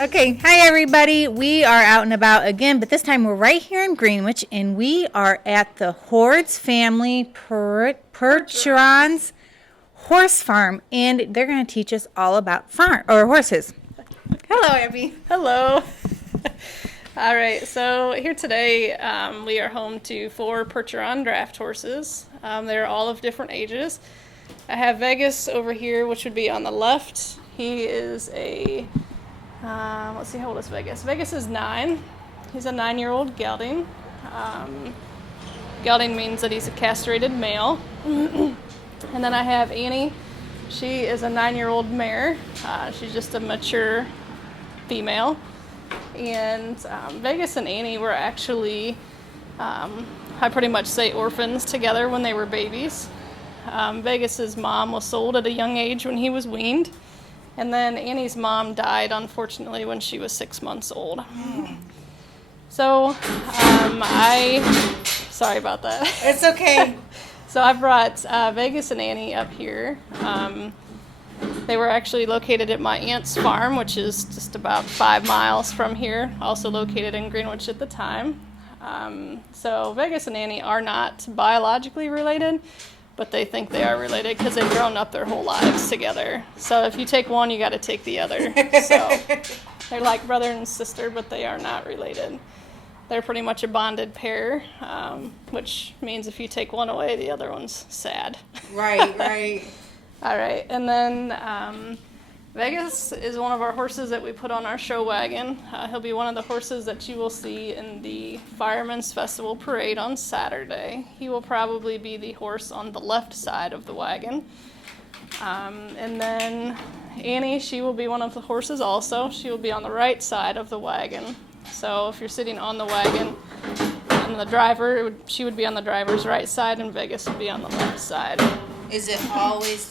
Okay, hi everybody. We are out and about again, but this time we're right here in Greenwich, and we are at the Hordes family Percheron's horse farm, and they're going to teach us all about horses. Hello, Abby. Hello. All right, so here today we are home to 4 Percheron draft horses. They're all of different ages. I have Vegas over here, which would be on the left. He is let's see, how old is Vegas? Vegas is 9. He's a 9-year-old gelding. Gelding means that he's a castrated male. And then I have Annie. She is a 9-year-old mare. She's just a mature female. And Vegas and Annie were actually, I pretty much say orphans together when they were babies. Vegas's mom was sold at a young age when he was weaned. And then Annie's mom died, unfortunately, when she was 6 months old. So sorry about that. It's okay. So I brought Vegas and Annie up here. They were actually located at my aunt's farm, which is just about 5 miles from here, also located in Greenwich at the time. So Vegas and Annie are not biologically related, but they think they are related because they've grown up their whole lives together. So if you take one, you got to take the other. So they're like brother and sister, but they are not related. They're pretty much a bonded pair, which means if you take one away, the other one's sad. Right. All right, and then Vegas is one of our horses that we put on our show wagon. He'll be one of the horses that you will see in the Fireman's Festival Parade on Saturday. He will probably be the horse on the left side of the wagon. And then Annie, she will be one of the horses also. She will be on the right side of the wagon. So if you're sitting on the wagon, and the driver, she would be on the driver's right side, and Vegas would be on the left side. Is it always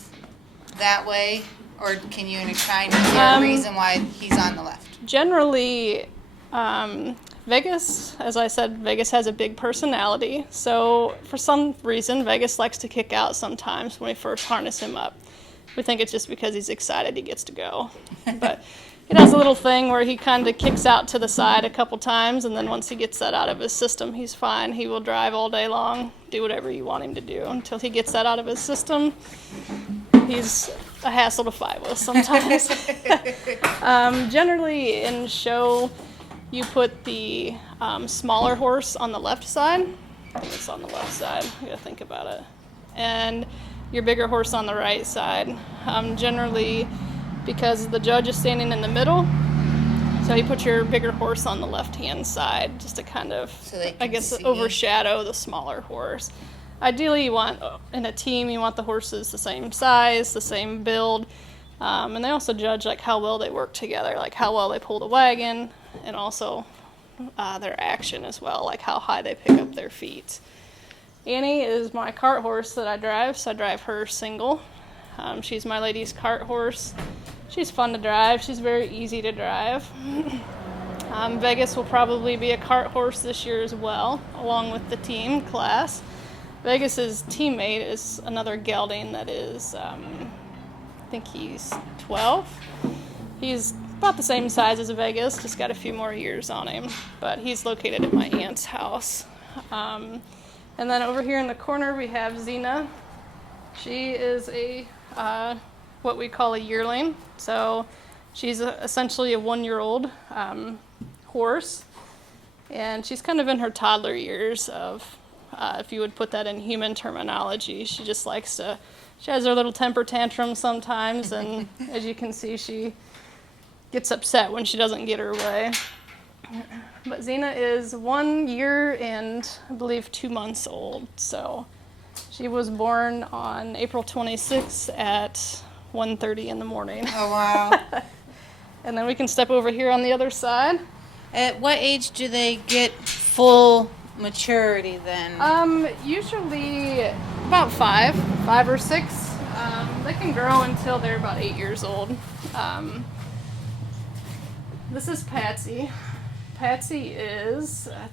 that way, or can you kind of hear a reason why he's on the left? Generally, Vegas, as I said, Vegas has a big personality. So for some reason, Vegas likes to kick out sometimes when we first harness him up. We think it's just because he's excited he gets to go. But it has a little thing where he kind of kicks out to the side a couple times, and then once he gets that out of his system, he's fine. He will drive all day long, do whatever you want him to do until he gets that out of his system. He's a hassle to fight with sometimes. Generally in show, you put the smaller horse on the left side. I think it's on the left side. I gotta think about it. And your bigger horse on the right side. Generally, because the judge is standing in the middle, so you put your bigger horse on the left-hand side just to kind of, overshadow the smaller horse. Ideally, you want, in a team, you want the horses the same size, the same build, and they also judge like how well they work together, like how well they pull the wagon, and also their action as well, like how high they pick up their feet. Annie is my cart horse that I drive, so I drive her single. She's my lady's cart horse. She's fun to drive. She's very easy to drive. Vegas will probably be a cart horse this year as well, along with the team class. Vegas's teammate is another gelding that is, I think he's 12. He's about the same size as Vegas, just got a few more years on him, but he's located at my aunt's house. And then over here in the corner we have Xena. She is a what we call a yearling, so she's essentially a 1-year-old horse, and she's kind of in her toddler years of, if you would put that in human terminology. She just likes to, she has her little temper tantrum sometimes, and as you can see, she gets upset when she doesn't get her way. But Xena is 1 year and I believe 2 months old, so she was born on April 26th at 1:30 in the morning. Oh, wow. And then we can step over here on the other side. At what age do they get full maturity then? Usually about 5 or 6. They can grow until they're about 8 years old. This is Patsy. I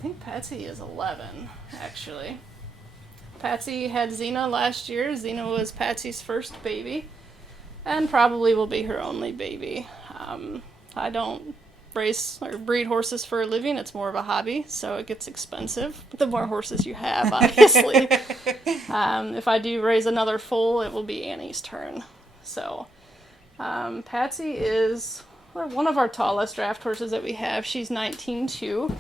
think Patsy is 11, actually. Patsy had Xena last year. Xena was Patsy's first baby, and probably will be her only baby. I don't race or breed horses for a living. It's more of a hobby, so it gets expensive. The more horses you have, obviously. If I do raise another foal, it will be Annie's turn. So Patsy is one of our tallest draft horses that we have. She's 19.2.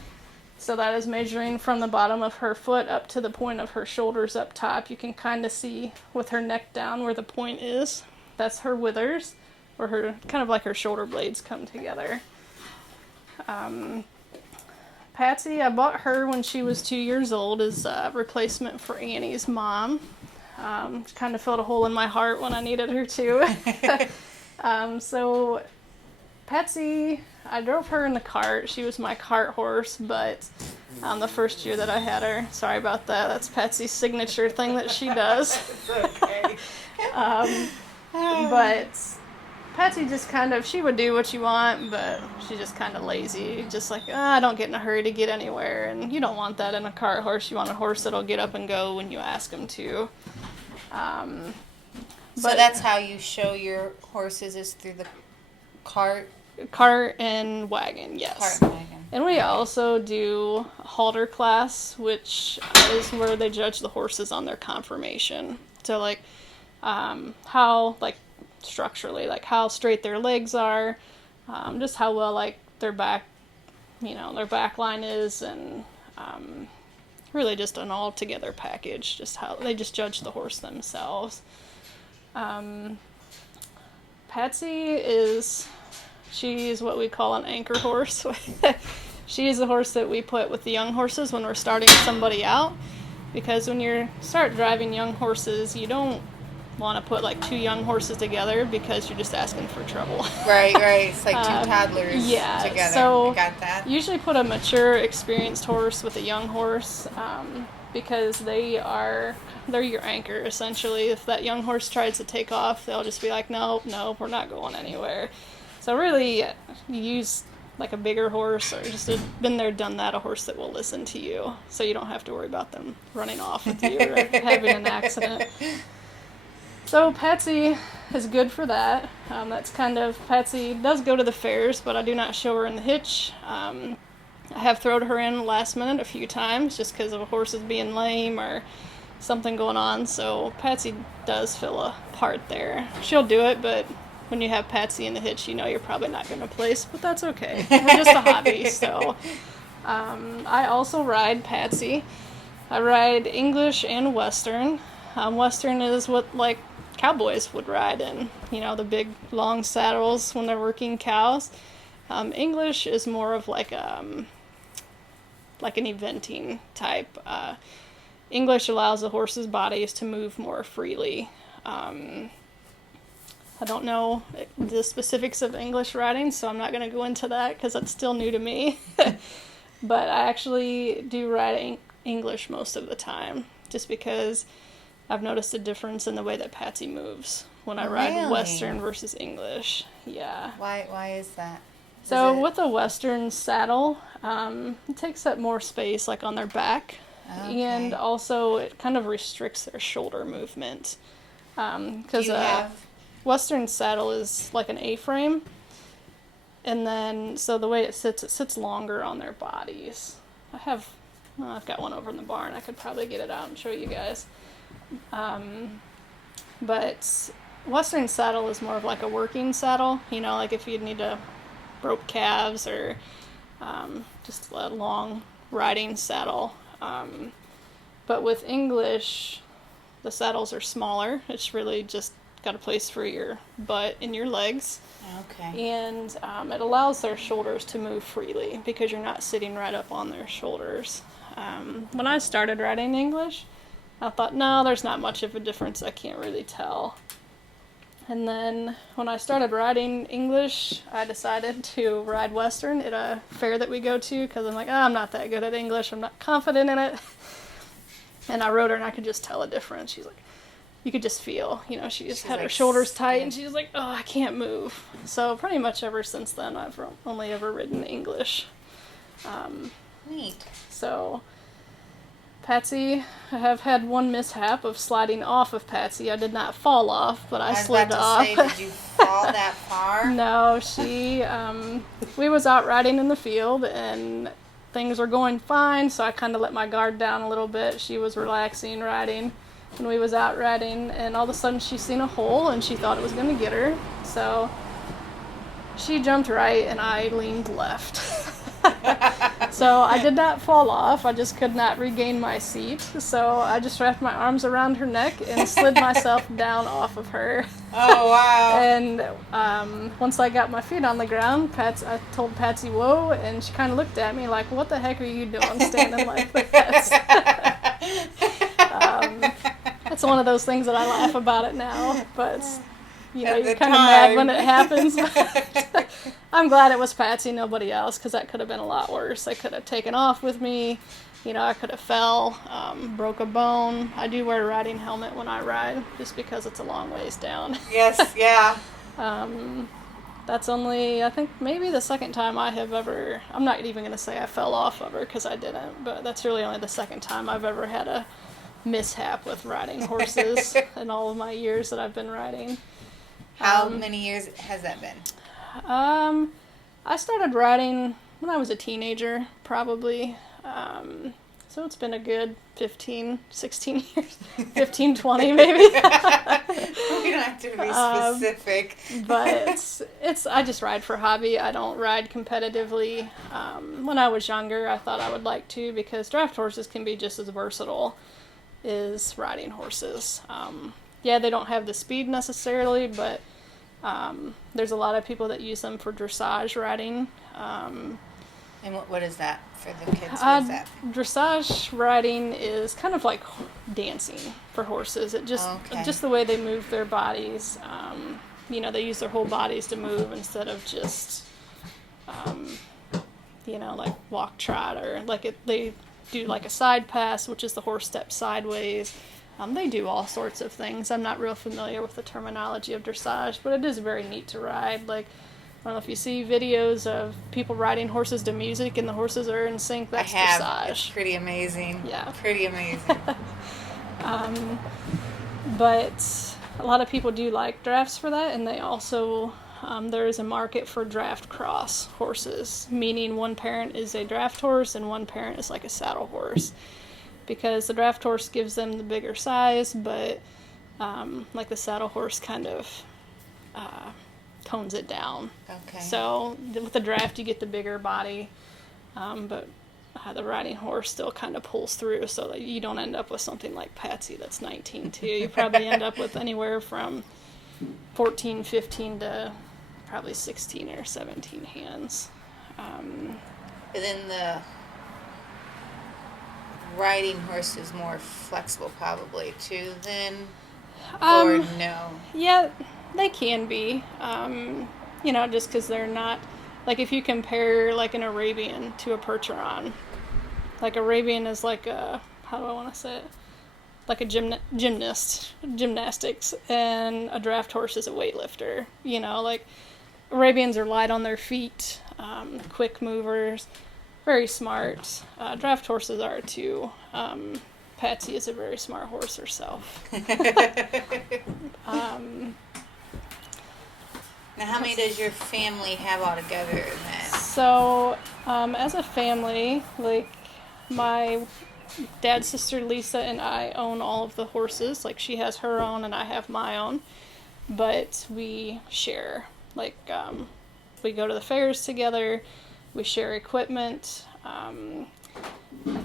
So that is measuring from the bottom of her foot up to the point of her shoulders up top. You can kind of see with her neck down where the point is. That's her withers, where her kind of like her shoulder blades come together. Patsy, I bought her when she was 2 years old as a replacement for Annie's mom. She kind of filled a hole in my heart when I needed her to. So Patsy, I drove her in the cart. She was my cart horse, but the first year that I had her, sorry about that, that's Patsy's signature thing that she does. Okay. But Patsy just kind of, she would do what you want, but she's just kind of lazy. Just like, I don't get in a hurry to get anywhere. And you don't want that in a cart horse. You want a horse that'll get up and go when you ask him to. So that's how you show your horses, is through the cart and wagon, yes. Cart and wagon. And we also do a halter class, which is where they judge the horses on their conformation. So like how like structurally, like how straight their legs are, just how well like their back, their back line is, and really just an all together package. Just how they just judge the horse themselves. Patsy she's what we call an anchor horse. She is a horse that we put with the young horses when we're starting somebody out, because when you start driving young horses, you don't want to put like two young horses together because you're just asking for trouble. Right. It's like two toddlers together. So I got that. Usually put a mature, experienced horse with a young horse, because they're your anchor essentially. If that young horse tries to take off, they'll just be like, no, we're not going anywhere. So really, you use like a bigger horse, or just a been there, done that, a horse that will listen to you, so you don't have to worry about them running off with you or having an accident. So Patsy is good for that. Patsy does go to the fairs, but I do not show her in the hitch. I have thrown her in last minute a few times just because of horses being lame or something going on. So Patsy does fill a part there. She'll do it, but when you have Patsy in the hitch, you're probably not going to place, but that's okay. We're just a hobby. So I also ride Patsy. I ride English and Western. Western is what like cowboys would ride in, the big long saddles when they're working cows. English is more of like an eventing type. English allows the horse's bodies to move more freely. I don't know the specifics of English riding, so I'm not going to go into that because that's still new to me. But I actually do ride English most of the time, just because I've noticed a difference in the way that Patsy moves when I ride Western versus English. Yeah. Why is that? So with a Western saddle, it takes up more space like on their back. Okay. And also it kind of restricts their shoulder movement. Because Western saddle is like an A-frame. And then, so the way it sits longer on their bodies. I've got one over in the barn. I could probably get it out and show you guys. But Western saddle is more of like a working saddle. Like if you need to rope calves or just a long riding saddle. But with English, the saddles are smaller. It's really just got a place for your butt and your legs. Okay. And it allows their shoulders to move freely because you're not sitting right up on their shoulders. When I started riding English, I thought, no, there's not much of a difference. I can't really tell. And then when I started riding English, I decided to ride Western at a fair that we go to because I'm like, I'm not that good at English. I'm not confident in it. And I rode her and I could just tell a difference. She's like, you could just feel, she just had her shoulders tight and she was like, I can't move. So pretty much ever since then, I've only ever ridden English. Neat. So Patsy, I have had one mishap of sliding off of Patsy. I did not fall off, but I I was slid about to off. say, did you fall that far? No, we was out riding in the field and things were going fine, so I kind of let my guard down a little bit. She was relaxing riding when we was out riding, and all of a sudden she seen a hole and she thought it was going to get her. So she jumped right and I leaned left. So I did not fall off. I just could not regain my seat. So I just wrapped my arms around her neck and slid myself down off of her. Oh, wow. And once I got my feet on the ground, I told Patsy, whoa, and she kind of looked at me like, what the heck are you doing standing like that? That's one of those things that I laugh about it now, but you're kind of mad when it happens. I'm glad it was Patsy, nobody else, because that could have been a lot worse. They could have taken off with me. I could have fell, broke a bone. I do wear a riding helmet when I ride, just because it's a long ways down. Yes, yeah. That's only, I think, maybe the second time I have ever, I'm not even going to say I fell off of her, because I didn't, but that's really only the second time I've ever had a mishap with riding horses in all of my years that I've been riding. How many years has that been? I started riding when I was a teenager, probably. So it's been a good 15, 16 years. 15, 20 maybe. We don't have to be specific. But I just ride for hobby. I don't ride competitively. When I was younger, I thought I would like to, because draft horses can be just as versatile as riding horses. Yeah, they don't have the speed necessarily, but there's a lot of people that use them for dressage riding. And what is that for the kids? What is that? Dressage riding is kind of like dancing for horses. It just the way they move their bodies. They use their whole bodies to move instead of just, like walk, trot, or they do like a side pass, which is the horse step sideways. They do all sorts of things. I'm not real familiar with the terminology of dressage, but it is very neat to ride. Like, I don't know if you see videos of people riding horses to music and the horses are in sync. That's dressage. It's pretty amazing. Yeah. Pretty amazing. But a lot of people do like drafts for that, and they also, there is a market for draft cross horses, meaning one parent is a draft horse and one parent is like a saddle horse. Because the draft horse gives them the bigger size, but like the saddle horse kind of tones it down. Okay. So with the draft, you get the bigger body, but the riding horse still kind of pulls through, so that you don't end up with something like Patsy that's 19 too. You probably end up with anywhere from 14, 15 to probably 16 or 17 hands. And then the riding horse is more flexible probably too then, or no? Yeah, they can be. Just because they're not, like if you compare like an Arabian to a Percheron, like Arabian is like a, how do I want to say it? Like a gymnastics, and a draft horse is a weightlifter. Like Arabians are light on their feet, quick movers, very smart. Draft horses are too. Patsy is a very smart horse herself. Now, how many does your family have all together then? So, as a family, like my dad's sister Lisa and I own all of the horses. Like she has her own and I have my own, but we share. Like we go to the fairs together. We share equipment. I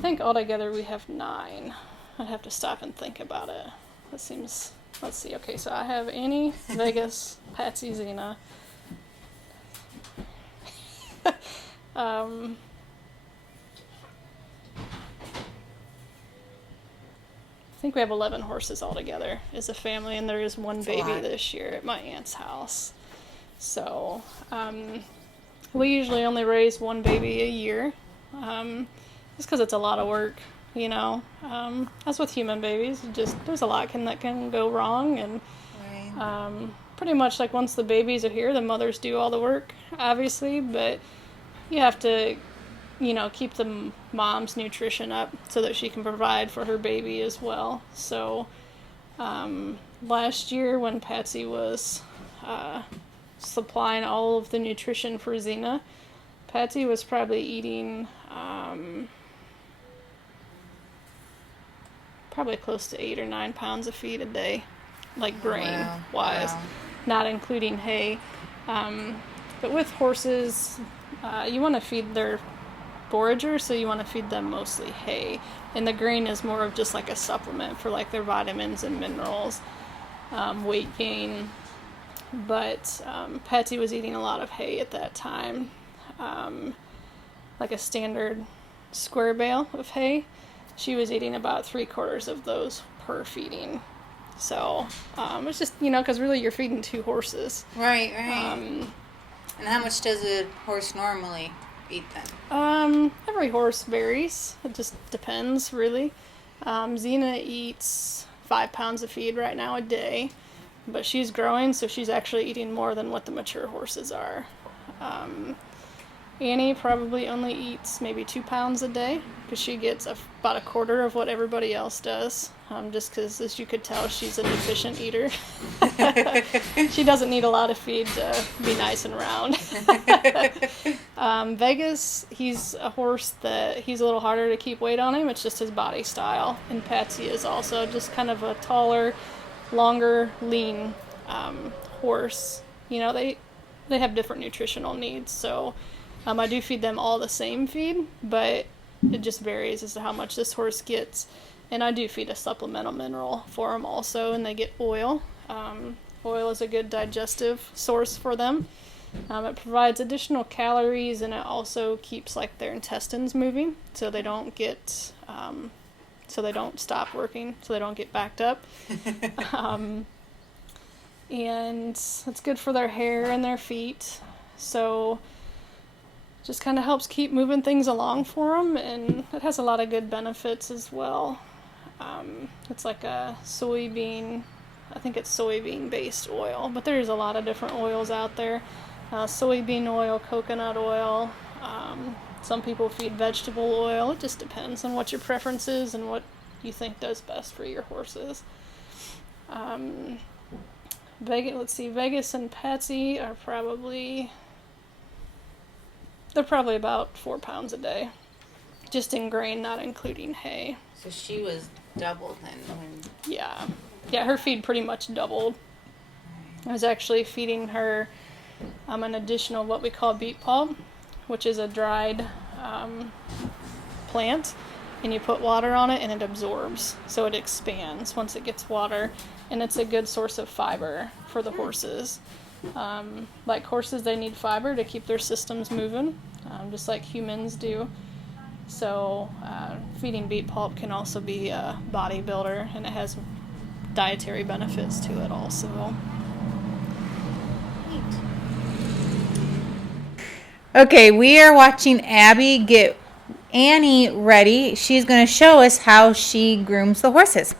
think altogether we have 9. I'd have to stop and think about it. That seems, let's see. Okay, so I have Annie, Vegas, Patsy, Xena. I think we have 11 horses altogether as a family, and there is one baby this year at my aunt's house. So, we usually only raise one baby a year, just because it's a lot of work, As with human babies, there's a lot that can go wrong, and pretty much like once the babies are here, the mothers do all the work, obviously, but you have to keep the mom's nutrition up so that she can provide for her baby as well. So last year when Patsy was supplying all of the nutrition for Xena, Patsy was probably eating probably close to 8 or 9 pounds of feed a day, like grain wise, not including hay. But with horses, you want to feed their forager, so you want to feed them mostly hay, and the grain is more of just like a supplement for like their vitamins and minerals, weight gain. But Patsy was eating a lot of hay at that time, like a standard square bale of hay. She was eating about 3/4 of those per feeding. So it's just, because really you're feeding 2 horses. Right. And how much does a horse normally eat then? Every horse varies. It just depends, really. Xena eats 5 pounds of feed right now a day, but she's growing, so she's actually eating more than what the mature horses are. Annie probably only eats maybe 2 pounds a day, because she gets about 1/4 of what everybody else does, just because, as you could tell, she's a deficient eater. She doesn't need a lot of feed to be nice and round. Vegas, he's a horse that he's a little harder to keep weight on him. It's just his body style. And Patsy is also just kind of a taller, longer, lean horse. They have different nutritional needs, so I do feed them all the same feed, but it just varies as to how much this horse gets. And I do feed a supplemental mineral for them also, and they get oil. Oil is a good digestive source for them. It provides additional calories, and it also keeps like their intestines moving, so they don't get, so they don't stop working, so they don't get backed up. And it's good for their hair and their feet. So just kind of helps keep moving things along for them, and it has a lot of good benefits as well. It's like a soybean, I think it's soybean based oil, but there's a lot of different oils out there. Soybean oil, coconut oil, some people feed vegetable oil. It just depends on what your preference is and what you think does best for your horses. Vegas and Patsy are probably about 4 pounds a day, just in grain, not including hay. So she was doubled then. Yeah, her feed pretty much doubled. I was actually feeding her an additional what we call beet pulp, which is a dried plant, and you put water on it and it absorbs, so it expands once it gets water, and it's a good source of fiber for the horses. Like horses, they need fiber to keep their systems moving, just like humans do. So feeding beet pulp can also be a bodybuilder, and it has dietary benefits to it also. Okay, we are watching Abby get Annie ready. She's going to show us how she grooms the horses.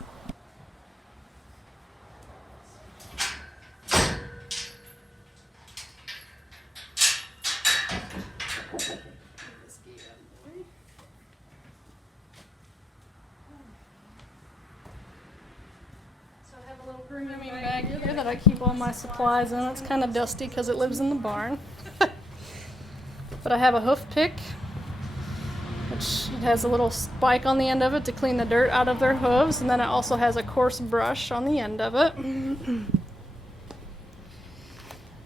Grooming bag here that I keep all my supplies in. It's kind of dusty because it lives in the barn. But I have a hoof pick, which has a little spike on the end of it to clean the dirt out of their hooves, and then it also has a coarse brush on the end of it. And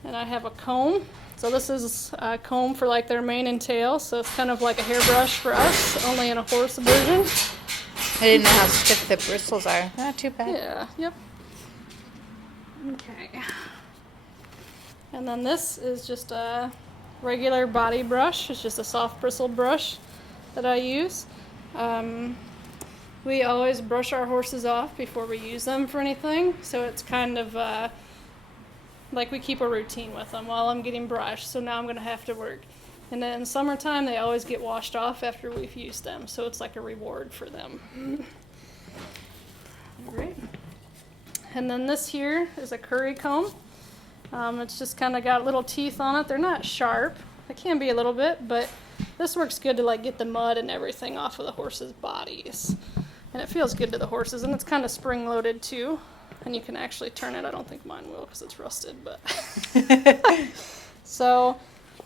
I have a comb. So this is a comb for like their mane and tail, so it's kind of like a hairbrush for us, only in a horse version. I didn't know how stiff the bristles are. Not too bad. Yeah, yep. Okay. And then this is just a regular body brush. It's just a soft bristle brush that I use. We always brush our horses off before we use them for anything, so it's kind of like we keep a routine with them while I'm getting brushed, so now I'm going to have to work. And then in summertime, they always get washed off after we've used them, so it's like a reward for them. All right. And then this here is a curry comb. It's just kind of got little teeth on it. They're not sharp. They can be a little bit, but this works good to like get the mud and everything off of the horses' bodies. And it feels good to the horses, and it's kind of spring loaded too. And you can actually turn it. I don't think mine will because it's rusted, but. So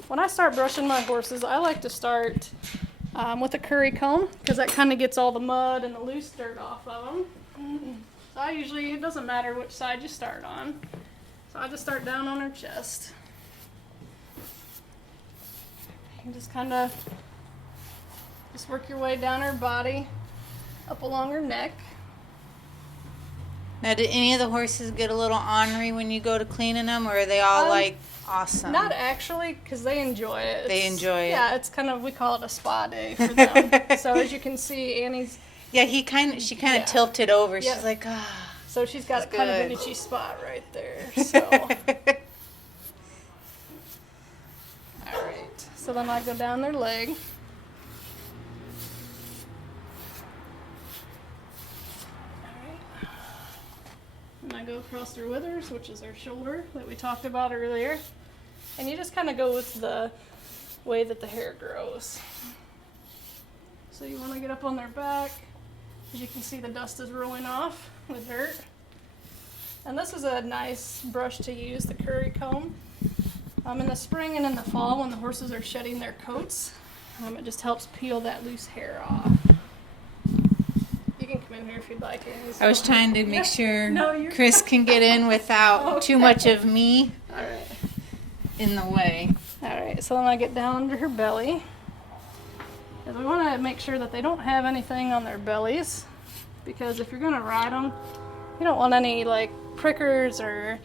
when I start brushing my horses, I like to start with a curry comb because that kind of gets all the mud and the loose dirt off of them. So I usually, it doesn't matter which side you start on. So I just start down on her chest. You just kind of just work your way down her body, up along her neck. Now, did any of the horses get a little ornery when you go to cleaning them, or are they all like awesome? Not actually, because they enjoy it. They enjoy it. Yeah, it's kind of, we call it a spa day for them. So as you can see, Annie's. Yeah, she kind of tilted over. Yeah. She's like, ah. So she's got That's kind of good. an itchy spot right there. So. All right. So then I go down their leg. And I go across their withers, which is their shoulder that we talked about earlier. And you just kind of go with the way that the hair grows. So you want to get up on their back. As you can see, the dust is rolling off with dirt. And this is a nice brush to use, the curry comb. In the spring and in the fall, when the horses are shedding their coats, it just helps peel that loose hair off. You can come in here if you'd like. I was trying to make sure No, you're Chris can get in without too much of me All right. in the way. All right, so then I get down under her belly. And we want to make sure that they don't have anything on their bellies, because if you're going to ride them, you don't want any like prickers or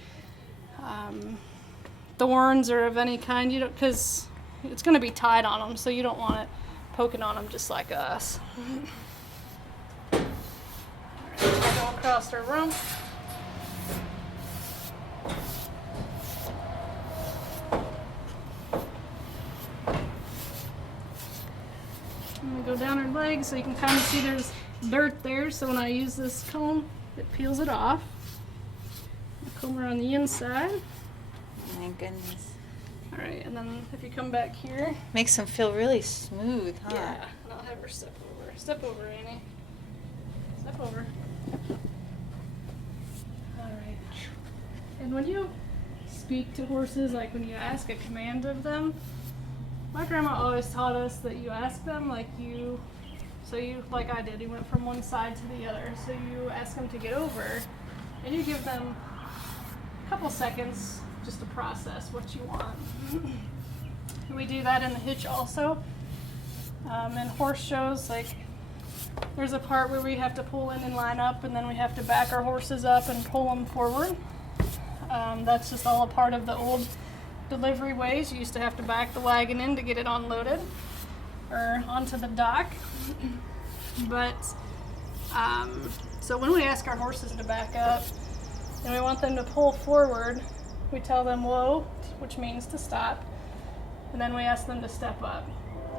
thorns or of any kind. You don't, because it's going to be tied on them, so you don't want it poking on them just like us. All right, I go across her rump. I'm going to go down her leg so you can kind of see there's dirt there. So when I use this comb, it peels it off. I comb her on the inside. My goodness. All right, and then if you come back here. Makes them feel really smooth, huh? Yeah, and I'll have her step over. Step over, Annie. Step over. All right. And when you speak to horses, like when you ask a command of them, my grandma always taught us that you ask them like you, like I did, you went from one side to the other. So you ask them to get over, and you give them a couple seconds just to process what you want. We do that in the hitch also. In horse shows, like there's a part where we have to pull in and line up, and then we have to back our horses up and pull them forward. That's just all a part of the old delivery ways. You used to have to back the wagon in to get it unloaded or onto the dock. But so when we ask our horses to back up and we want them to pull forward, we tell them whoa, which means to stop, and then we ask them to step up.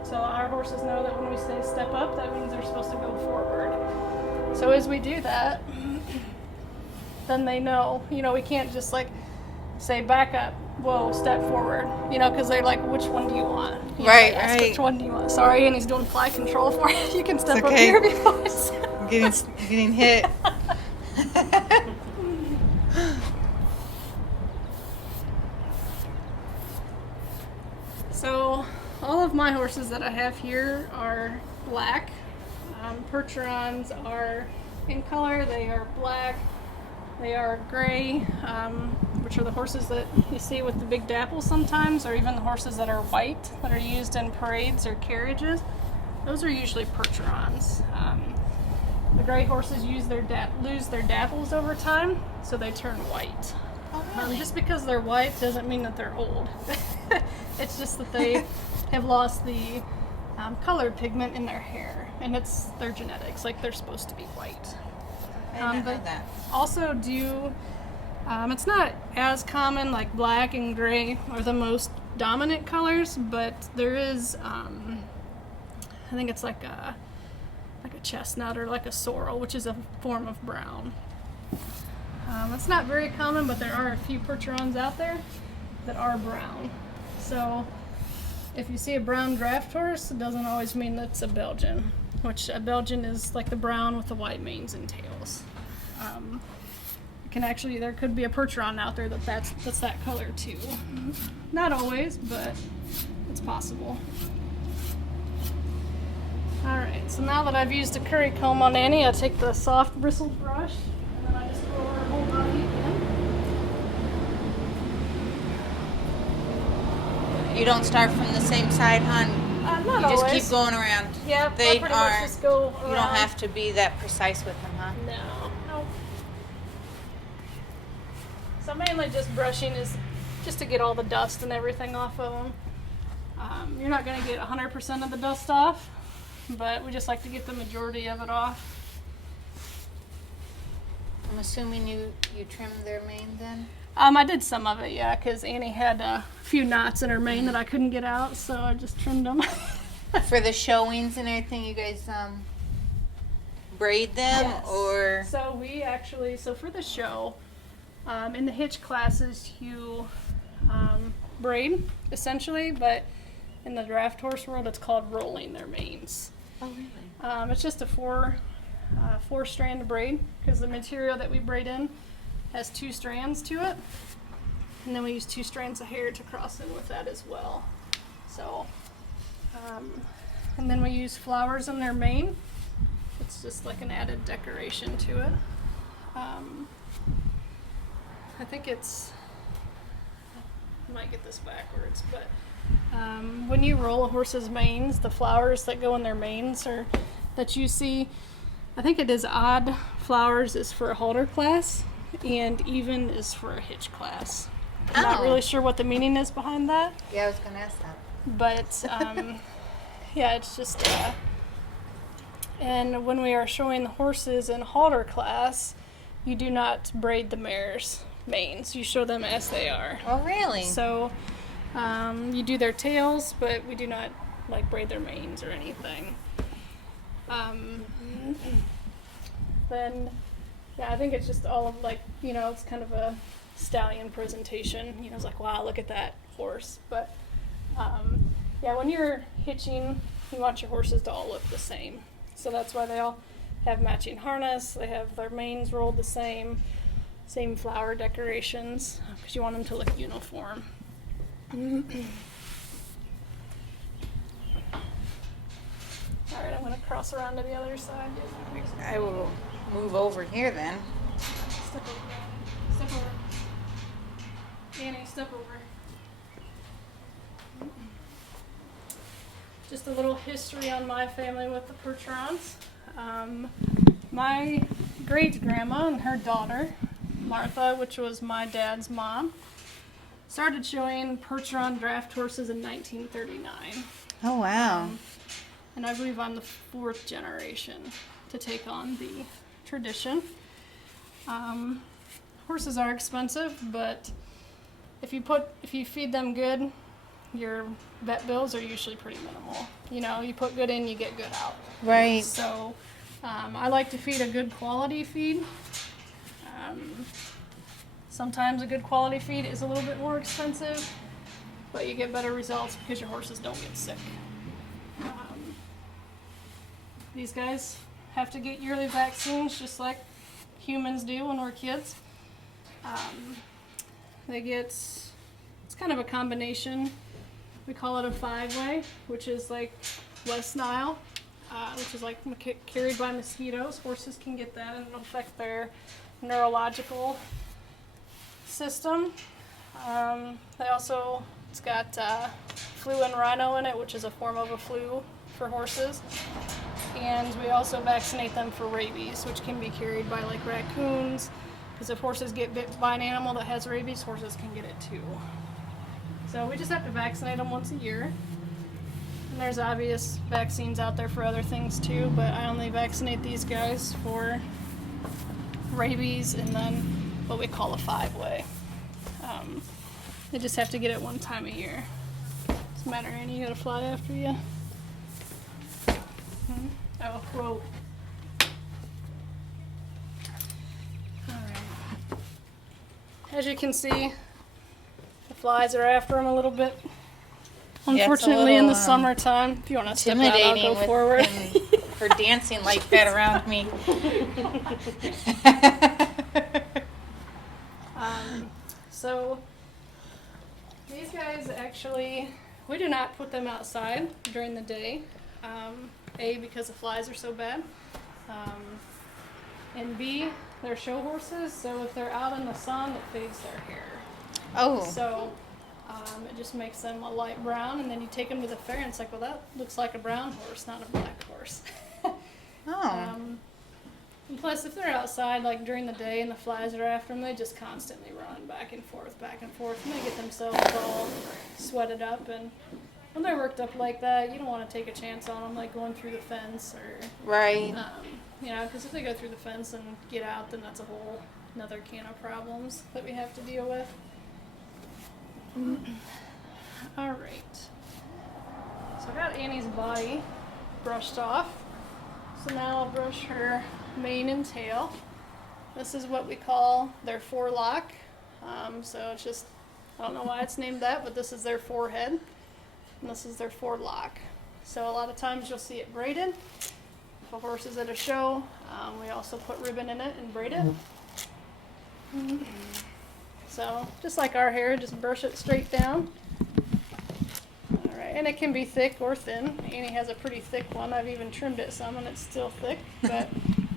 So our horses know that when we say step up, that means they're supposed to go forward. So as we do that, then they know, we can't just like say back up, whoa, step forward, because they're like, which one do you want? Right, ask, right. Which one do you want? Sorry, and he's doing fly control for you. You can step It's up okay. here because Getting hit. So all of my horses that I have here are black. Percherons are in color. They are black. They are gray, which are the horses that you see with the big dapples sometimes, or even the horses that are white that are used in parades or carriages. Those are usually Percherons. The gray horses lose their dapples over time, so they turn white. Oh, really? Just because they're white doesn't mean that they're old. It's just that they have lost the colored pigment in their hair, and it's their genetics. Like they're supposed to be white. I didn't know that. Also it's not as common, like black and gray are the most dominant colors, but there is, I think it's like a chestnut or like a sorrel, which is a form of brown. It's not very common, but there are a few Percherons out there that are brown. So if you see a brown draft horse, it doesn't always mean that's a Belgian, which a Belgian is like the brown with the white manes and tails. It can actually, there could be a Percheron out there that's that color too. Not always, but it's possible. Alright, so now that I've used a curry comb on Annie, I take the soft bristled brush and then I just go over her whole body again. You don't start from the same side, hon. Not You just always. keep going around. Yeah, They I pretty are. much just go around. You don't have to be that precise with them, huh? No. So mainly just brushing is just to get all the dust and everything off of them. You're not going to get 100% of the dust off, but we just like to get the majority of it off. I'm assuming you trimmed their mane then? I did some of it, yeah, because Annie had a few knots in her mane that I couldn't get out, so I just trimmed them. For the showings and everything, you guys braid them Yes. or? So we actually, for the show, in the hitch classes, you braid essentially, but in the draft horse world, it's called rolling their manes. Oh, really? It's just a four strand braid because the material that we braid in has 2 strands to it, and then we use 2 strands of hair to cross in with that as well. So, and then we use flowers in their mane. It's just like an added decoration to it. I think it's, I might get this backwards, but when you roll a horse's manes, the flowers that go in their manes or that you see, I think it is odd flowers is for a halter class and even is for a hitch class. I'm not Oh. really sure what the meaning is behind that, Yeah, I was gonna ask that. but yeah, it's just and when we are showing the horses in halter class, you do not braid the mares' manes. You show them as they are. Oh, really? So you do their tails, but we do not like braid their manes or anything. Then, yeah, I think it's just all of like, it's kind of a stallion presentation. It's like, wow, look at that horse. But yeah, when you're hitching, you want your horses to all look the same. So that's why they all have matching harness. They have their manes rolled the same flower decorations, because you want them to look uniform. All right, I'm going to cross around to the other side. I will move over here then. Step over. Step over. Annie, step over. Just a little history on my family with the Percherons. My great-grandma and her daughter, Martha, which was my dad's mom, started showing Percheron draft horses in 1939. Oh, wow. And I believe I'm the 4th generation to take on the tradition. Horses are expensive, but if you feed them good, your vet bills are usually pretty minimal. You put good in, you get good out. Right. So I like to feed a good quality feed. Sometimes a good quality feed is a little bit more expensive, but you get better results because your horses don't get sick. These guys have to get yearly vaccines just like humans do when we're kids. It's kind of a combination. We call it a 5-way, which is like West Nile, which is like carried by mosquitoes. Horses can get that and it'll affect their neurological system. It's got flu and rhino in it, which is a form of a flu for horses. And we also vaccinate them for rabies, which can be carried by like raccoons, because if horses get bit by an animal that has rabies, horses can get it too. So we just have to vaccinate them once a year. And there's obvious vaccines out there for other things too, but I only vaccinate these guys for rabies and then what we call a 5-way. They just have to get it one time a year. Doesn't matter, Annie, you gotta fly after you. Oh, whoa. Alright. As you can see, the flies are after them a little bit. Unfortunately, in the little, summertime, if you want to step out, I'll intimidating go with forward. her dancing like that around me. So these guys actually, we do not put them outside during the day. A, because the flies are so bad. And B, they're show horses, so if they're out in the sun, it fades their hair. Oh, So it just makes them a light brown, and then you take them to the fair, and it's like, well, that looks like a brown horse, not a black horse. oh, And plus, if they're outside, like during the day and the flies are after them, they just constantly run back and forth, and they get themselves all sweated up. And when they're worked up like that, you don't want to take a chance on them, like going through the fence or, right. you know, because if they go through the fence and get out, then that's a whole another can of problems that we have to deal with. All right. So I got Annie's body brushed off. So now I'll brush her mane and tail. This is what we call their forelock. So it's just, I don't know why it's named that, but this is their forehead. And this is their forelock. So a lot of times you'll see it braided. If a horse is at a show, we also put ribbon in it and braid it. So just like our hair, just brush it straight down. All right, and it can be thick or thin. Annie has a pretty thick one. I've even trimmed it some and it's still thick, but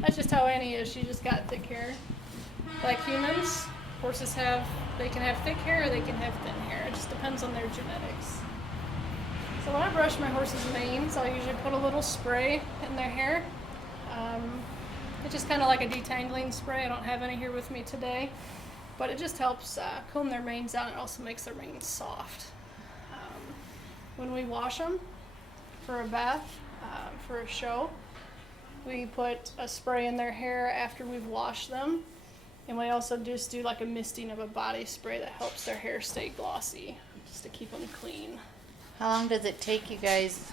that's just how Annie is. She just got thick hair. Like humans, horses they can have thick hair or they can have thin hair. It just depends on their genetics. So when I brush my horse's manes, I'll usually put a little spray in their hair. It's just kind of like a detangling spray. I don't have any here with me today, but it just helps comb their manes out. It also makes their manes soft. When we wash them for a bath, for a show, we put a spray in their hair after we've washed them, and we also just do like a misting of a body spray that helps their hair stay glossy, just to keep them clean. How long does it take you guys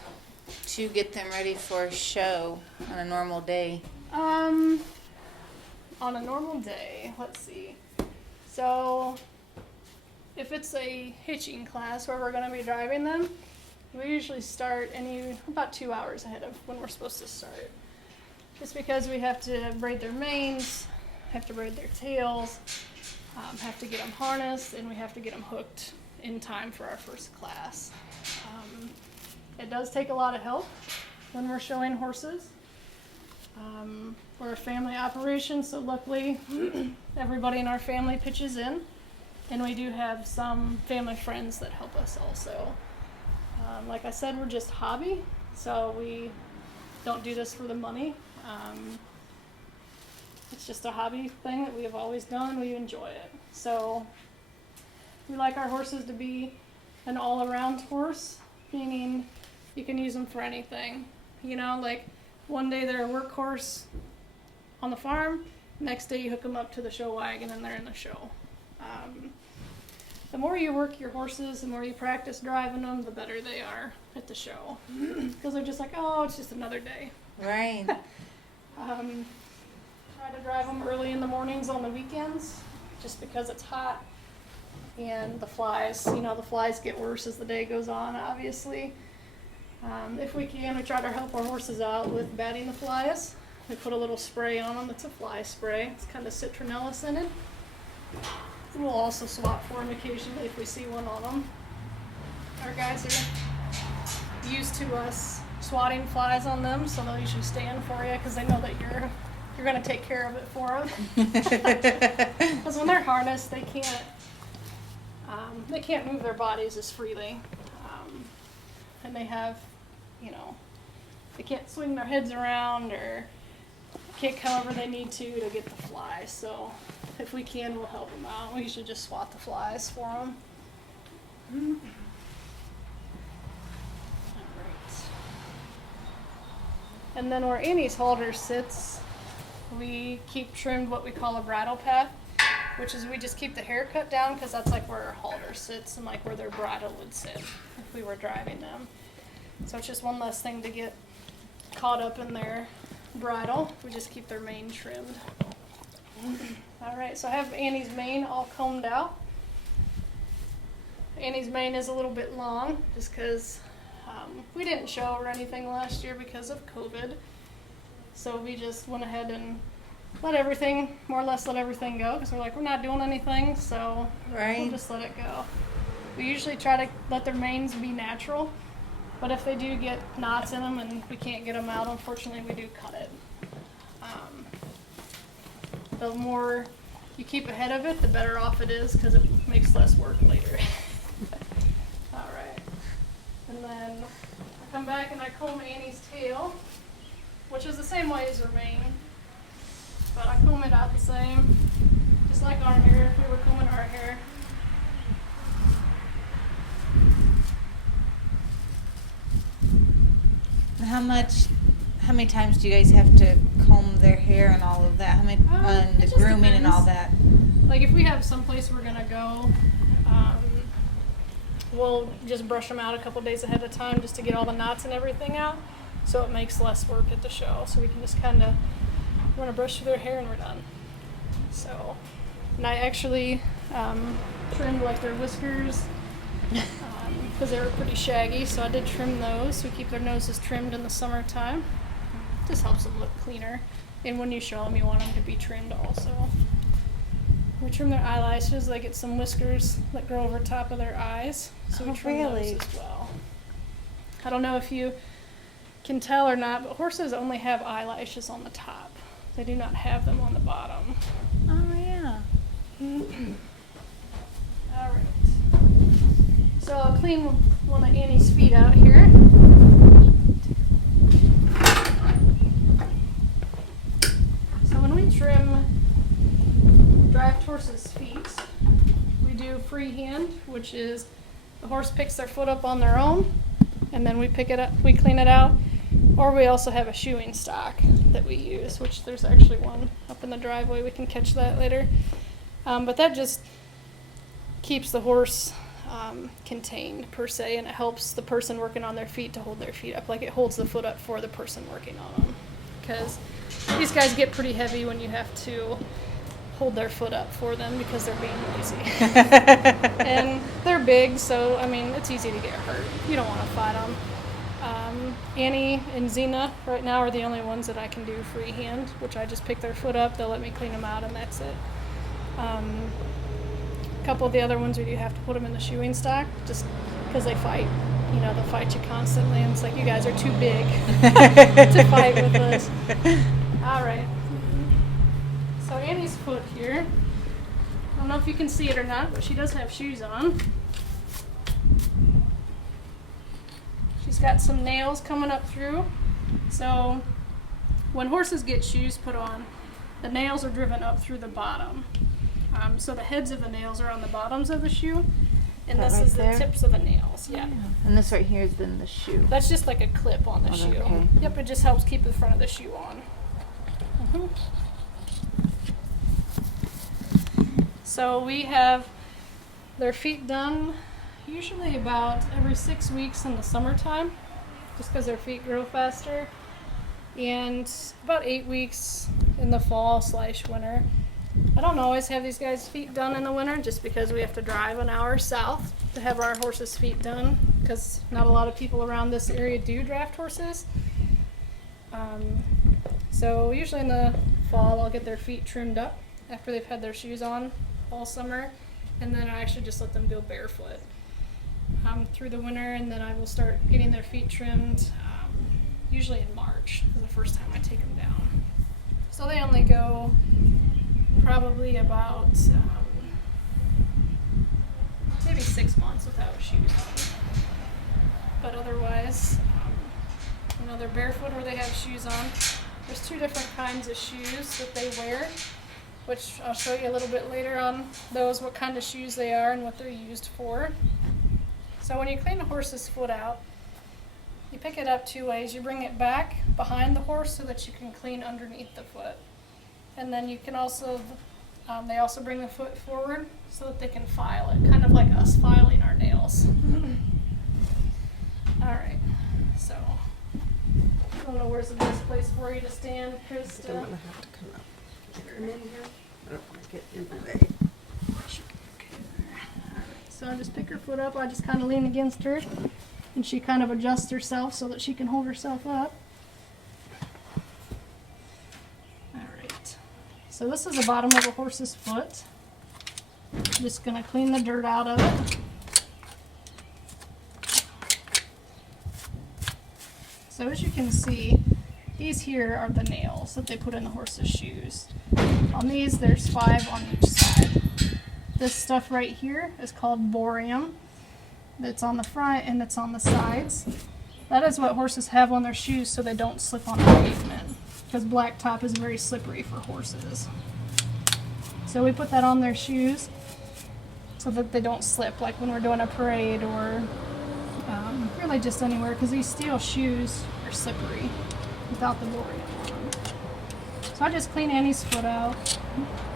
to get them ready for a show on a normal day? On a normal day, let's see. So, if it's a hitching class where we're going to be driving them, we usually start about 2 hours ahead of when we're supposed to start. Just because we have to braid their manes, have to braid their tails, have to get them harnessed, and we have to get them hooked in time for our first class. It does take a lot of help when we're showing horses. We're a family operation, so luckily everybody in our family pitches in, and we do have some family friends that help us also. Like I said, we're just hobby, so we don't do this for the money. It's just a hobby thing that we have always done. We enjoy it. So we like our horses to be an all-around horse, meaning you can use them for anything. You know, like one day they're a workhorse on the farm, next day you hook them up to the show wagon and they're in the show. The more you work your horses, the more you practice driving them, the better they are at the show. Because they're just like, oh, it's just another day. Right. Try to drive them early in the mornings on the weekends, just because it's hot. And the flies get worse as the day goes on, obviously. If we can, we try to help our horses out with batting the flies. We put a little spray on them that's a fly spray. It's kind of citronella scented. And we'll also swat for them occasionally if we see one on them. Our guys are used to us swatting flies on them, so they'll usually stand for you because they know that you're going to take care of it for them. Because when they're harnessed, they can't move their bodies as freely, and they have, they can't swing their heads around or kick however they need to get the flies. So if we can, we'll help them out. We usually just swat the flies for them. All right. And then where Annie's halter sits, we keep trimmed what we call a bridle path, which is we just keep the hair cut down because that's like where our halter sits and like where their bridle would sit if we were driving them. So it's just one less thing to get caught up in their bridle. We just keep their mane trimmed. All right, so I have Annie's mane all combed out. Annie's mane is a little bit long just because we didn't show or anything last year because of COVID. So we just went ahead and more or less let everything go because we're like, we're not doing anything, so Right. we'll just let it go. We usually try to let their manes be natural, but if they do get knots in them and we can't get them out, unfortunately, we do cut it. The more you keep ahead of it, the better off it is because it makes less work later. All right. And then I come back and I comb Annie's tail, which is the same way as her mane. But I comb it out the same, just like our hair, if we were combing our hair. How many times do you guys have to comb their hair and all of that? How many, and It the just grooming and all depends. that? Like if we have someplace we're gonna go, we'll just brush them out a couple days ahead of time just to get all the knots and everything out, so it makes less work at the show. So we can just kind of run a brush through their hair and we're done. So, and I actually trimmed like their whiskers because they were pretty shaggy, so I did trim those. We keep their noses trimmed in the summertime. Just helps them look cleaner. And when you show them, you want them to be trimmed also. We trim their eyelashes. They get some whiskers that grow over top of their eyes, so we Oh, trim really? those as well. I don't know if you can tell or not, but horses only have eyelashes on the top. They do not have them on the bottom. Oh, yeah. All right. So I'll clean one of Annie's feet out here. So when we trim draft horses' feet, we do freehand, which is the horse picks their foot up on their own, and then we pick it up, we clean it out. Or we also have a shoeing stock that we use, which there's actually one up in the driveway. We can catch that later. But that just keeps the horse contained per se, and it helps the person working on their feet to hold their feet up. Like it holds the foot up for the person working on them. Because these guys get pretty heavy when you have to hold their foot up for them because they're being lazy. And they're big, so I mean, it's easy to get hurt. You don't want to fight them. Annie and Xena right now are the only ones that I can do freehand, which I just pick their foot up, they'll let me clean them out, and that's it. A couple of the other ones we do have to put them in the shoeing stock just because they fight. You know, they'll fight you constantly, and it's like, you guys are too big to fight with us. All right. So Annie's foot here, I don't know if you can see it or not, but she does have shoes on. She's got some nails coming up through. So when horses get shoes put on, the nails are driven up through the bottom. So the heads of the nails are on the bottoms of the shoe, and That this right is the there? tips of the nails. Yeah. And this right here is then the shoe. That's just like a clip on the Oh, shoe. okay. Yep, it just helps keep the front of the shoe on. So we have their feet done usually about every 6 weeks in the summertime, just because their feet grow faster, and about 8 weeks in the fall/winter. I don't always have these guys' feet done in the winter just because we have to drive an hour south to have our horses' feet done, because not a lot of people around this area do draft horses. So usually in the fall I'll get their feet trimmed up after they've had their shoes on all summer, and then I actually just let them go barefoot through the winter, and then I will start getting their feet trimmed usually in March is the first time I take them down. So they only go probably about maybe 6 months without shoes on. But otherwise, they're barefoot or they have shoes on. There's 2 different kinds of shoes that they wear, which I'll show you a little bit later on those, what kind of shoes they are and what they're used for. So when you clean a horse's foot out, you pick it up 2 ways. You bring it back behind the horse so that you can clean underneath the foot. And then you can also, they also bring the foot forward so that they can file it, kind of like us filing our nails. All right, so I don't know where's the best place for you to stand, Krista. I'm gonna have to come up. Come in here. I don't want to get in the way. So I just pick her foot up. I just kind of lean against her, and she kind of adjusts herself so that she can hold herself up. All right. So this is the bottom of a horse's foot. Just gonna clean the dirt out of it. So as you can see, these here are the nails that they put in the horse's shoes. On these, there's 5 on each side. This stuff right here is called boram. It's on the front and it's on the sides. That is what horses have on their shoes so they don't slip on the pavement, because blacktop is very slippery for horses. So we put that on their shoes so that they don't slip, like when we're doing a parade or really just anywhere, because these steel shoes are slippery without the boram on. So I just clean Annie's foot out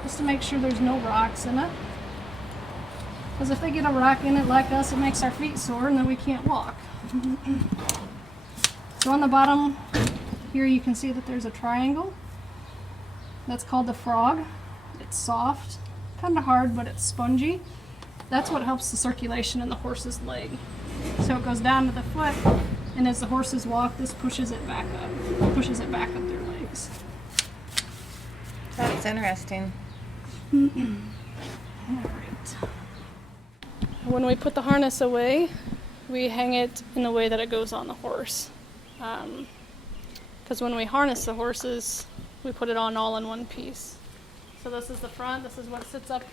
just to make sure there's no rocks in it. Because if they get a rock in it like us, it makes our feet sore and then we can't walk. So on the bottom here you can see that there's a triangle. That's called the frog. It's soft, kind of hard, but it's spongy. That's what helps the circulation in the horse's leg. So it goes down to the foot, and as the horses walk, this pushes it back up their legs. That's interesting. All right. When we put the harness away, we hang it in the way that it goes on the horse. Because when we harness the horses, we put it on all in one piece. So this is the front, this is what sits up,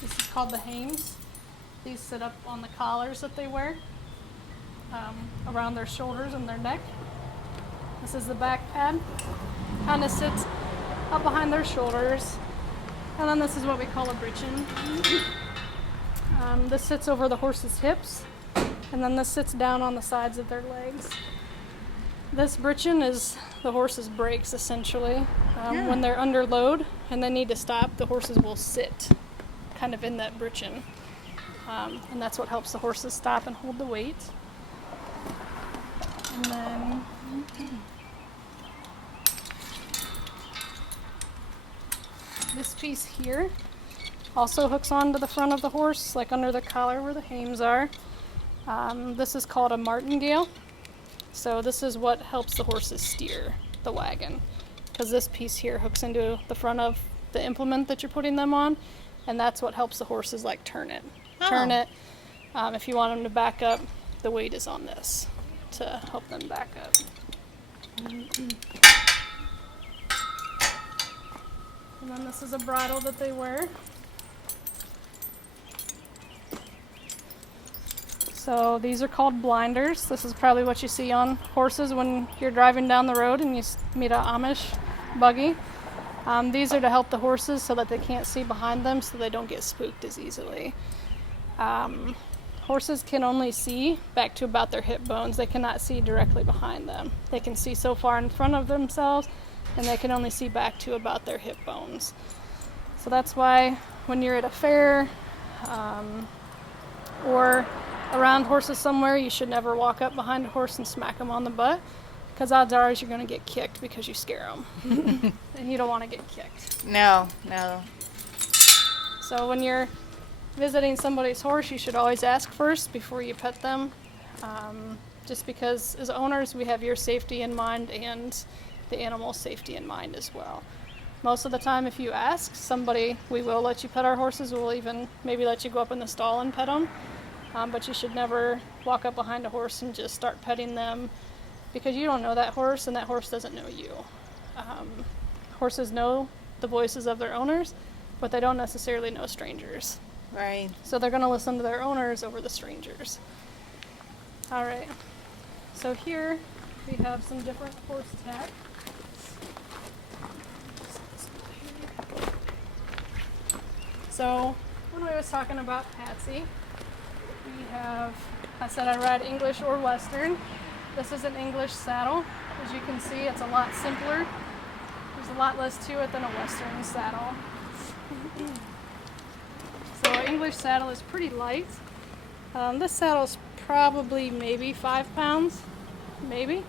this is called the hames. These sit up on the collars that they wear, around their shoulders and their neck. This is the back pad, kind of sits up behind their shoulders. And then this is what we call a breechin. This sits over the horse's hips, and then this sits down on the sides of their legs. This breechin is the horse's brakes, essentially. When they're under load and they need to stop, the horses will sit kind of in that breechin. And that's what helps the horses stop and hold the weight. And then this piece here also hooks onto the front of the horse, like under the collar where the hames are. This is called a martingale. So this is what helps the horses steer the wagon, because this piece here hooks into the front of the implement that you're putting them on, and that's what helps the horses like turn it. If you want them to back up, the weight is on this to help them back up. And then this is a bridle that they wear. So these are called blinders. This is probably what you see on horses when you're driving down the road and you meet an Amish buggy. These are to help the horses so that they can't see behind them, so they don't get spooked as easily. Horses can only see back to about their hip bones. They cannot see directly behind them. They can see so far in front of themselves, and they can only see back to about their hip bones. So that's why when you're at a fair or around horses somewhere, you should never walk up behind a horse and smack them on the butt, because odds are you're going to get kicked because you scare them. And you don't want to get kicked. No. So when you're visiting somebody's horse, you should always ask first before you pet them, just because as owners we have your safety in mind and the animal's safety in mind as well. Most of the time if you ask somebody, we will let you pet our horses. We'll even maybe let you go up in the stall and pet them, but you should never walk up behind a horse and just start petting them, because you don't know that horse and that horse doesn't know you. Horses know the voices of their owners, but they don't necessarily know strangers. Right. So they're going to listen to their owners over the strangers. All right. So here we have some different horse tack. So when we was talking about Patsy, we have, I said I ride English or Western. This is an English saddle. As you can see, it's a lot simpler. There's a lot less to it than a Western saddle. So an English saddle is pretty light. This saddle is probably maybe 5 pounds, maybe.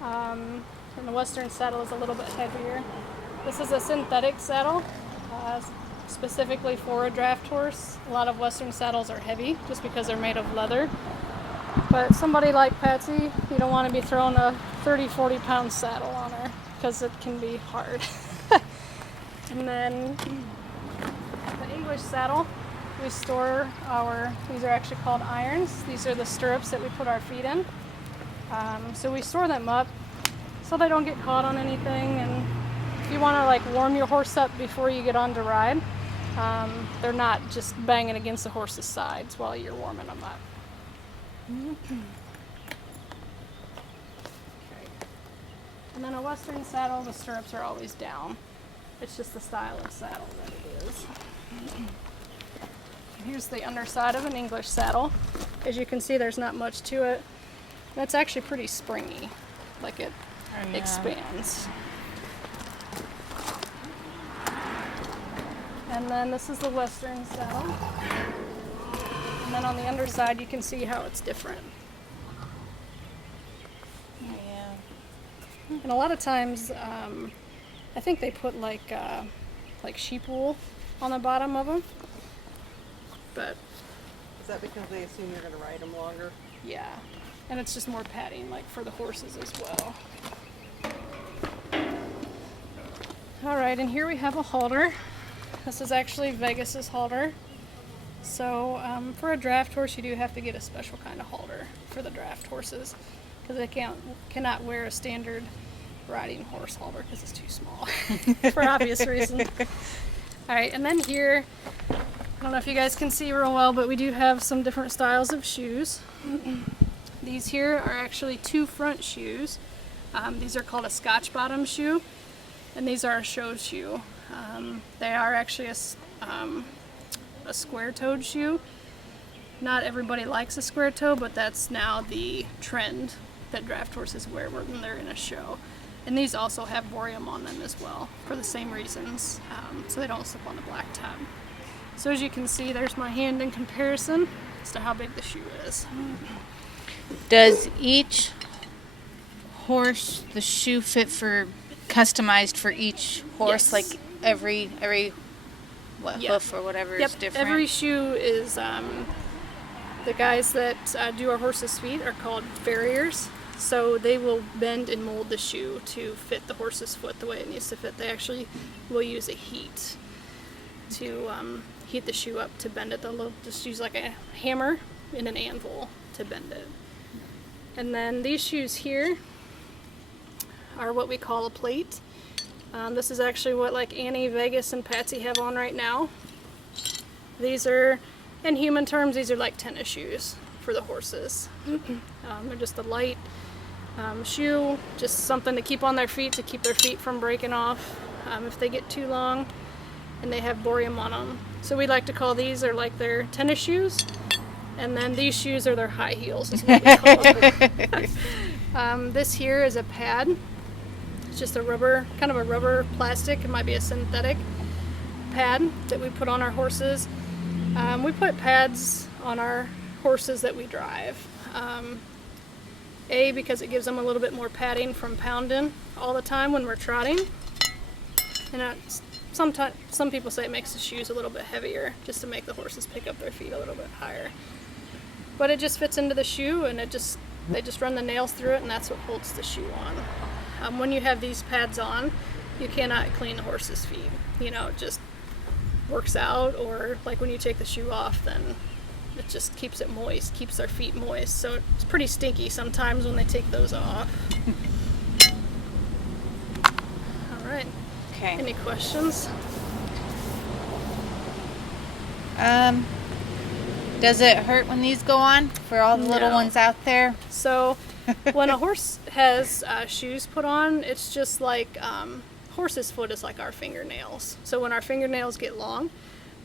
And the Western saddle is a little bit heavier. This is a synthetic saddle. specifically for a draft horse. A lot of Western saddles are heavy just because they're made of leather. But somebody like Patsy, you don't want to be throwing a 30-40 pound saddle on her because it can be hard. And then the English saddle, we store these are actually called irons. These are the stirrups that we put our feet in. So we store them up so they don't get caught on anything. And if you want to like warm your horse up before you get on to ride, they're not just banging against the horse's sides while you're warming them up. Okay. And then a Western saddle, the stirrups are always down. It's just the style of saddle that it is. Here's the underside of an English saddle. As you can see, there's not much to it. That's actually pretty springy, like it expands. And then this is the Western saddle. And then on the underside, you can see how it's different. Yeah. And a lot of times, I think they put like sheep wool on the bottom of them. But Is that because they assume you're going to ride them longer? yeah, and it's just more padding, like for the horses as well. All right, and here we have a halter. This is actually Vegas's halter. So for a draft horse, you do have to get a special kind of halter for the draft horses because they cannot wear a standard riding horse halter because it's too small for obvious reasons. All right, and then here, I don't know if you guys can see real well, but we do have some different styles of shoes. These here are actually two front shoes. These are called a Scotch bottom shoe, and these are a show shoe. They are actually a square-toed shoe. Not everybody likes a square toe, but that's now the trend that draft horses wear when they're in a show. And these also have borium on them as well, for the same reasons, so they don't slip on the blacktop. So as you can see, there's my hand in comparison as to how big the shoe is. Does each horse, the shoe fit for, customized for each horse? Yes. Like every Yeah. hoof or whatever Yep, is different? every shoe is, the guys that do our horses' feet are called farriers. So they will bend and mold the shoe to fit the horse's foot the way it needs to fit. They actually will use a heat to heat the shoe up to bend it. They'll just use like a hammer and an anvil to bend it. And then these shoes here are what we call a plate. This is actually what like Annie, Vegas, and Patsy have on right now. These are, in human terms, these are like tennis shoes for the horses. They're just a light shoe, just something to keep on their feet to keep their feet from breaking off if they get too long, and they have borium on them. So we like to call these are like their tennis shoes, and then these shoes are their high heels is what we call them. This here is a pad. It's just a rubber, kind of a rubber plastic. It might be a synthetic pad that we put on our horses. We put pads on our horses that we drive. Because it gives them a little bit more padding from pounding all the time when we're trotting. And sometimes some people say it makes the shoes a little bit heavier just to make the horses pick up their feet a little bit higher. But it just fits into the shoe, and they just run the nails through it, and that's what holds the shoe on. When you have these pads on, you cannot clean the horse's feet. You know, it just works out, or like when you take the shoe off, then it just keeps it moist, keeps their feet moist. So it's pretty stinky sometimes when they take those off. All right. Okay. Any questions? Does it hurt when these go on for all the little No. ones out there? So when a horse has shoes put on, it's just like horse's foot is like our fingernails. So when our fingernails get long,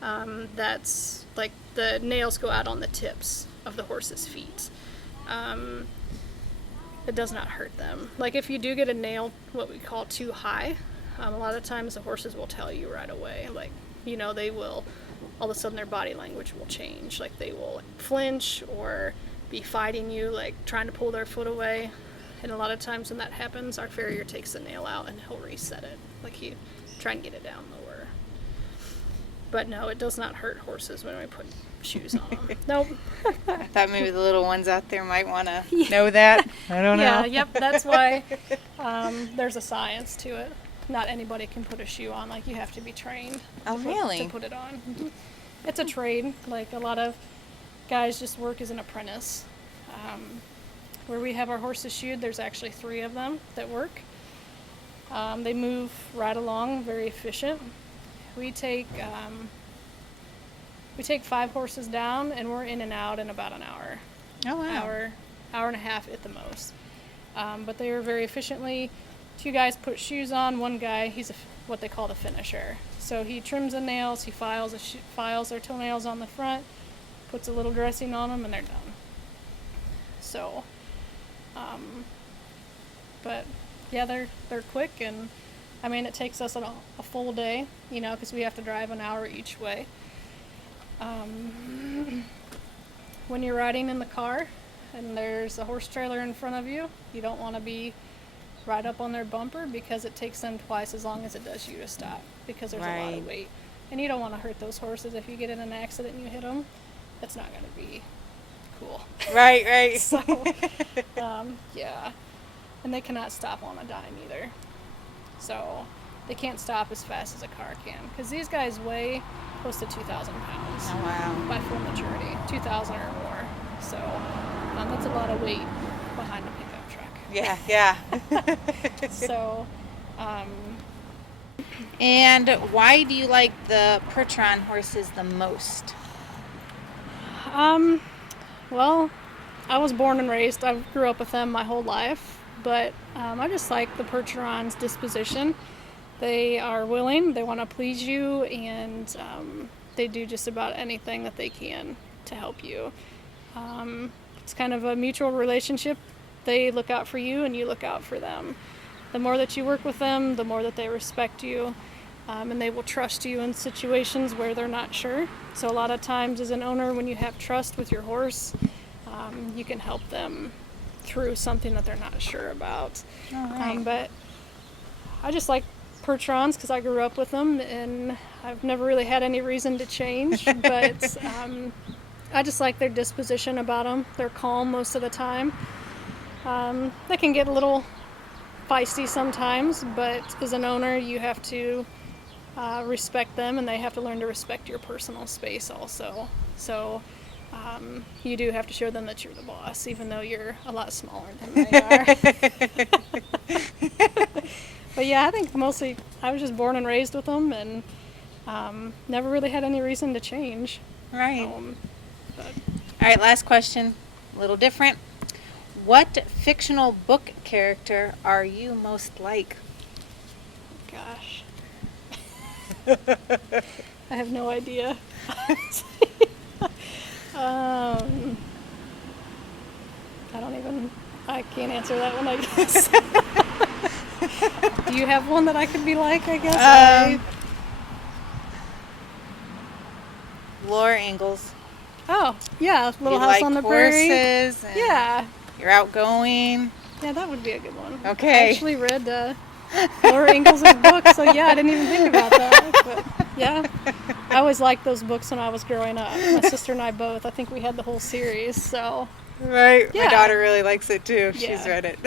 that's like the nails go out on the tips of the horse's feet. It does not hurt them. Like if you do get a nail, what we call too high, a lot of times the horses will tell you right away. Like, you know, they will, all of a sudden their body language will change. Like they will flinch or be fighting you, like trying to pull their foot away. And a lot of times when that happens, our farrier takes the nail out and he'll reset it. Like he try and get it down lower. But no, it does not hurt horses when we put shoes on them. Nope. I thought maybe the little ones out there might want to know that. I don't Yeah, know. yep, that's why there's a science to it. Not anybody can put a shoe on, like you have to be trained Oh, really? to put it on. Mhm. It's a trade, like a lot of guys just work as an apprentice. Where we have our horses shoed, there's actually 3 of them that work. They move right along, very efficient. We take 5 horses down, and we're in and out in about an hour. Oh, wow. Hour and a half at the most. But they are very efficiently. 2 guys put shoes on. 1 guy, he's what they call the finisher. So he trims the nails, he files their toenails on the front, puts a little dressing on them, and they're done. So, but yeah, they're quick, and I mean it takes us a full day, you know, because we have to drive an hour each way. When you're riding in the car and there's a horse trailer in front of you, you don't want to be right up on their bumper because it takes them twice as long as it does you to stop because there's a lot Right. of weight. And you don't want to hurt those horses. If you get in an accident and you hit them, that's not going to be cool. Right, right. So, yeah. And they cannot stop on a dime either. So they can't stop as fast as a car can because these guys weigh close to 2,000 pounds Oh, wow. by full maturity, 2,000 or more. So that's a lot of weight behind a pickup truck. Yeah, yeah. So, And why do you like the Percheron horses the most? well, I was born and raised. I grew up with them my whole life, but I just like the Percheron's disposition. They are willing, they want to please you, and they do just about anything that they can to help you. It's kind of a mutual relationship. They look out for you, and you look out for them. The more that you work with them, the more that they respect you, and they will trust you in situations where they're not sure. So a lot of times as an owner, when you have trust with your horse, you can help them through something that they're not sure about. All right. But I just like Percherons because I grew up with them, and I've never really had any reason to change. But I just like their disposition about them. They're calm most of the time. They can get a little feisty sometimes, but as an owner, you have to respect them, and they have to learn to respect your personal space also. So you do have to show them that you're the boss, even though you're a lot smaller than they are. But yeah, I think mostly I was just born and raised with them, and never really had any reason to change. Right. But All right, last question. A little different. What fictional book character are you most like? gosh, I have no idea. I can't answer that one, I guess. Do you have one that I could be like, I guess? Laura Ingalls. Oh, yeah, Little You House like on the Prairie. horses. And Yeah, You're outgoing. yeah, that would be a good one. Okay. I actually read Laura Ingalls' book, so yeah, I didn't even think about that. But yeah, I always liked those books when I was growing up. My sister and I both. I think we had the whole series, so Right. Yeah. My daughter really likes it too. Yeah. She's read it.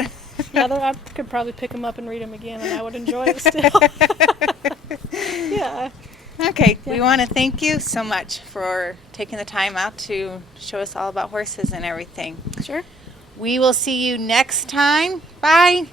yeah, I could probably pick them up and read them again, and I would enjoy it still. Yeah. Okay, we Yeah. want to thank you so much for taking the time out to show us all about horses and everything. Sure. We will see you next time. Bye.